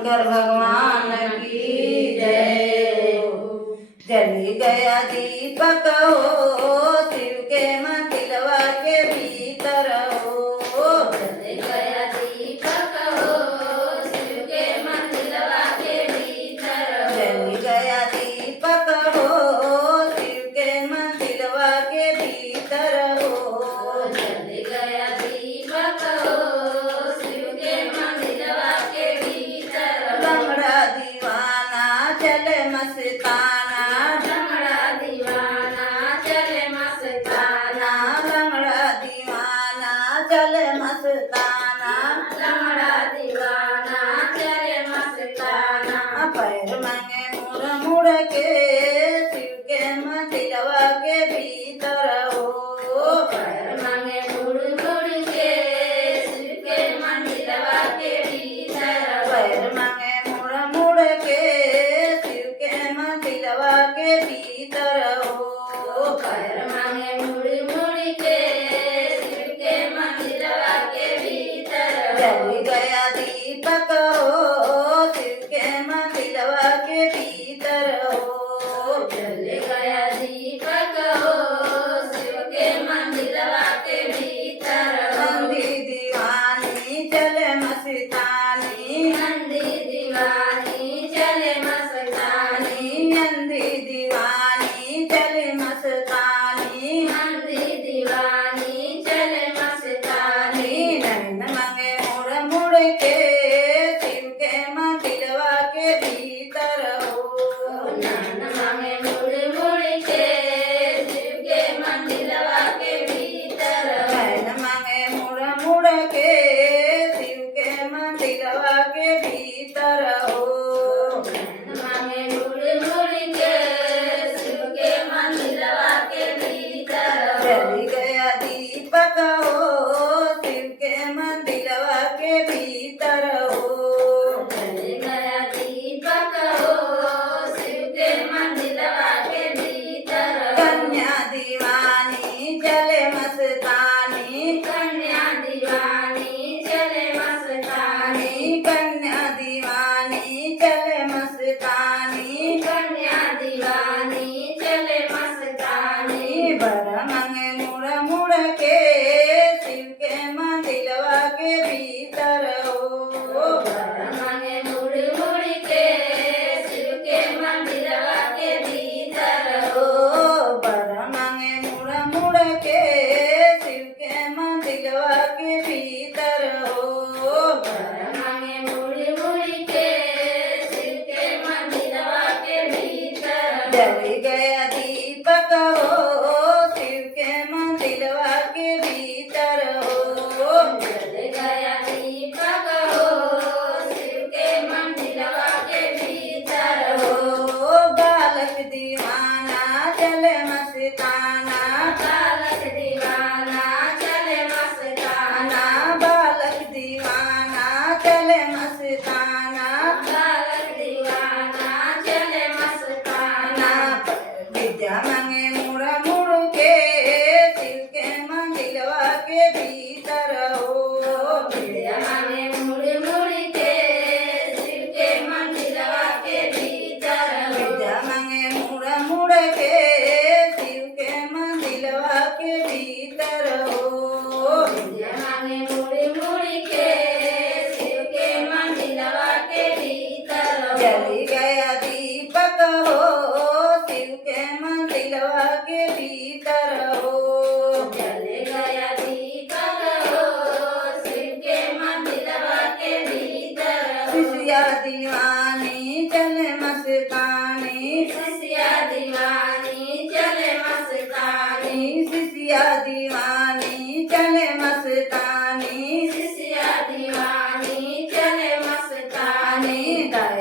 शंकर भगवान की जय। जली गया दीपक हो शिव के मंदिरवा के भीतर हो। जल गया दीपक हो शिव के मंदिरवा के भीतर। जली गया दीपक हो शिव के मंदिरवा के भीतर हो। जल गया दीपक हो शिव के मंदिरवा के भीतर। लंगड़ा दीवाना चले मस्ताना। लंगड़ा दीवाना चले मस्ताना। लंगड़ा दीवाना चले मस्ताना। लंगड़ा दीवाना चले मस्ताना। पैर मांगे मुड़ मुड़ के शिव के मंदिरवा के भीतर हो। पैर मांगे मुड़ मुड़ के शिव के मंदिरवा के भीतर। पैर मांगे मुड़ मुड़ के शिव के मंदिरवा के भीतर हो। पैर मांगे मुड़ मुड़ के शिव के मंदिरवा के भीतर। जल गया दीपक हो शिव के मंदिरवा के भीतर हो। जल गया दीपक हो शिव के मंदिरवा के भीतर। नंदी दीवानी चले मस्तानी। नंदी दीवानी चले मस्तानी। नंदी दीवानी चले मस्तानी। नंदी दीवानी चले मस्तानी। नैन मांगे मुड़ मुड़ के शिव के मंदिरवा के भीतर हो। नैन मांगे मुड़ मुड़ के शिव के मंदिरवा के भीतर। नैन मांगे मुड़ मुड़ के शिव के मंदिरवा के भीतर हो। नैन मांगे मुड़ मुड़ के शिव के मंदिरवा के भीतर। जल गया दीपक हो शिव के मंदिरवा के भीतर हो। जल गया दीपक हो शिव के मंदिरवा के भीतर। कन्या दीवानी चले मस्तानी। कन्या दीवानी चले मस्तानी। कन्या दीवानी चले मस्तानी। कन्या दीवानी चले मस्तानी। बर मांगे मुड़ मुड़ के शिव के मंदिरवा के भीतर हो। बर मांगे मुड़ मुड़ के शिव के मंदिरवा के भीतर। ओ बर मांगे मुड़ मुड़ के शिव के मंदिरवा के भीतर हो। बर मांगे मुड़ मुड़ के शिव के मंदिरवा के भीतर। जल गया दीपक हो शिव के मंदिरवा के भीतर हो। जल गया दीपक हो शिव के मंदिरवा के भीतर। ओ बालक दीवाना चले मस्ताना। बालक दीवाना चले मस्ताना। बालक दीवाना चले मस्ताना। बालक दीवाना चले मस्ताना। विद्या मांगे मुड़ मुड़ के शिव के मंदिरवा के भीतर हो। विद्या मांगे मुड़ मुड़ के शिव के मंदिरवा के भीतर। विद्या मांगे मुड़ मुड़ के शिव के मंदिरवा के भीतर हो। विद्या मांगे मुड़ मुड़ के शिव के मंदिरवा के भीतर। जल गया दीपक हो शिव के मंदिरवा के भीतर हो। जल गया दीपक हो शिव के मंदिरवा के भीतर। शिष्या दीवानी चले मस्तानी। शिष्या दीवानी चले मस्तानी। शिष्या दीवानी चले मस्तानी। शिष्या दीवानी चले मस्तानी। दाय